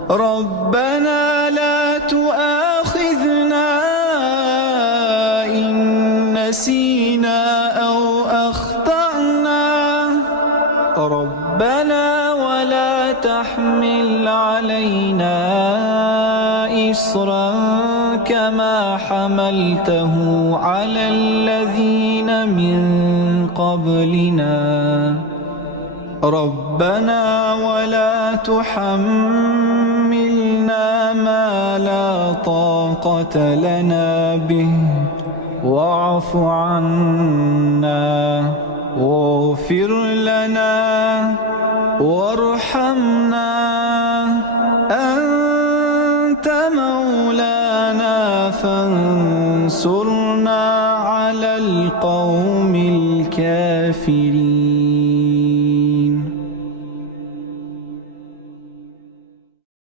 ربنا لا تؤاخذنا إن نسينا أو أخطأنا ربنا ولا تحمل علينا إصرا كما حملته على الذين من قبلنا ربنا ولا تحملنا ما لا طاقة لنا به واعف عنا واغفر لنا وارحمنا أنت مولانا فانصرنا على القوم